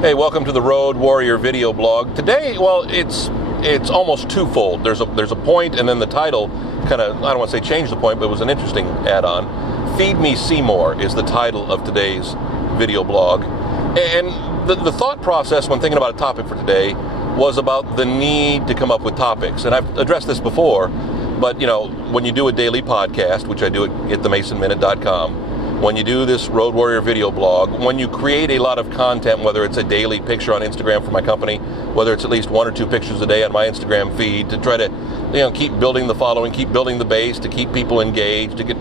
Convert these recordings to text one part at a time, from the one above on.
Hey, welcome to the Road Warrior video blog. Today, well, it's almost twofold. There's a point, and then the title kind of, I don't want to say change the point, but it was an interesting add-on. Feed Me Seymour is the title of today's video blog. And the thought process when thinking about a topic for today was about the need to come up with topics. And I've addressed this before, but you know, when you do a daily podcast, which I do at themasonminute.com, when you do this Road Warrior video blog, when you create a lot of content, whether it's a daily picture on Instagram for my company, whether it's at least 1 or 2 pictures a day on my Instagram feed to try to, keep building the following, keep building the base, to keep people engaged, to get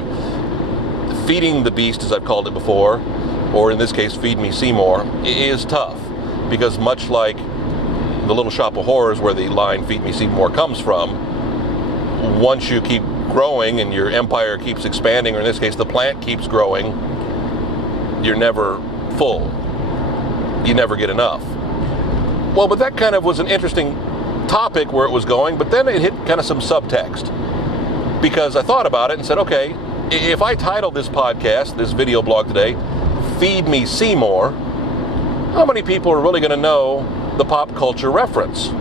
feeding the beast, as I've called it before, or in this case, Feed Me Seymour, is tough. Because much like the Little Shop of Horrors, where the line Feed Me Seymour comes from, once you keep growing and your empire keeps expanding, or in this case the plant keeps growing, you're never full. You never get enough. Well, but that kind of was an interesting topic where it was going, but then it hit kind of some subtext, because I thought about it and said, okay, if I title this podcast, this video blog today, Feed Me Seymour, how many people are really going to know the pop culture reference?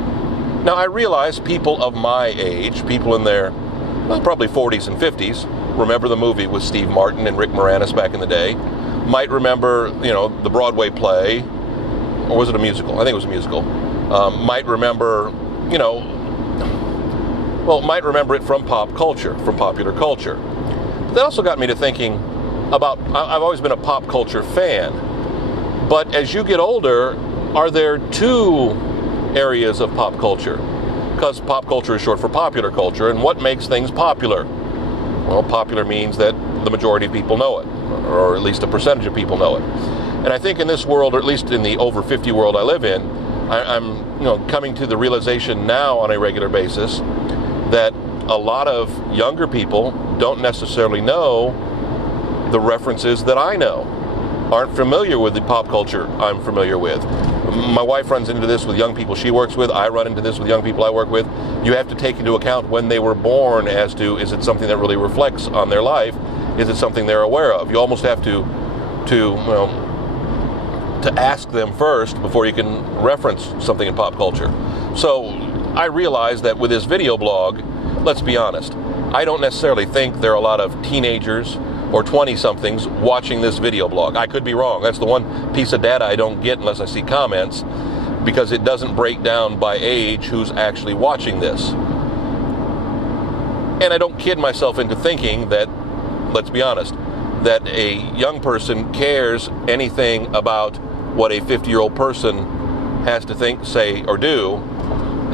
Now, I realize people of my age, people in their probably 40s and 50s, remember the movie with Steve Martin and Rick Moranis back in the day, might remember, the Broadway play, or was it a musical? I think it was a musical. Might remember, might remember it from pop culture, from popular culture. But that also got me to thinking about, I've always been a pop culture fan, but as you get older, are there 2 areas of pop culture? Because pop culture is short for popular culture, and what makes things popular? Well, popular means that the majority of people know it, or at least a percentage of people know it. And I think in this world, or at least in the over 50 world I live in, I'm coming to the realization now on a regular basis that a lot of younger people don't necessarily know the references that I know, aren't familiar with the pop culture I'm familiar with. My wife runs into this with young people she works with. I run into this with young people I work with. You have to take into account when they were born as to, is it something that really reflects on their life? Is it something they're aware of? You almost have to ask them first before you can reference something in pop culture. So I realize that with this video blog, let's be honest, I don't necessarily think there are a lot of teenagers or 20-somethings watching this video blog. I could be wrong. That's the one piece of data I don't get unless I see comments, because it doesn't break down by age who's actually watching this. And I don't kid myself into thinking that, let's be honest, that a young person cares anything about what a 50-year-old person has to think, say, or do.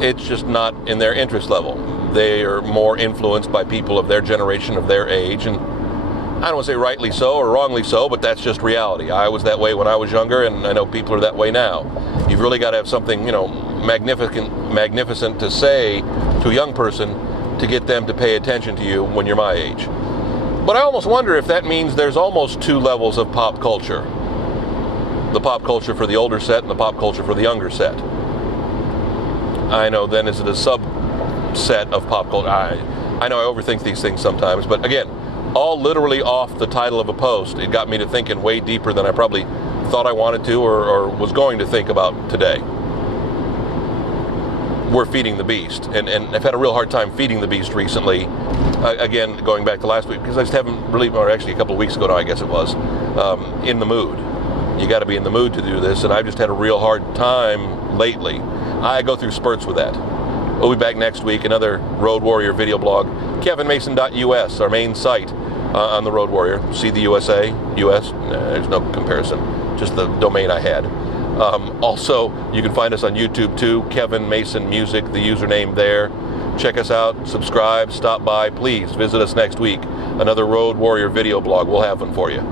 It's just not in their interest level. They are more influenced by people of their generation, of their age, and I don't want to say rightly so or wrongly so, but that's just reality. I was that way when I was younger, and I know people are that way now. You've really got to have something, magnificent to say to a young person to get them to pay attention to you when you're my age. But I almost wonder if that means there's almost 2 levels of pop culture. The pop culture for the older set and the pop culture for the younger set. I know, then is it a subset of pop culture? I know I overthink these things sometimes, but again, all literally off the title of a post. It got me to thinking way deeper than I probably thought I wanted to or was going to think about today. We're feeding the beast, and I've had a real hard time feeding the beast recently. Again, going back to last week, because I just haven't really, or actually a couple of weeks ago now, I guess it was, in the mood. You got to be in the mood to do this, and I've just had a real hard time lately. I go through spurts with that. We'll be back next week, another Road Warrior video blog. kevinmason.us, our main site on the Road Warrior. See the USA, US, there's no comparison, just the domain I had. Also, you can find us on YouTube too, Kevin Mason Music, the username there. Check us out, subscribe, stop by, please visit us next week. Another Road Warrior video blog, we'll have one for you.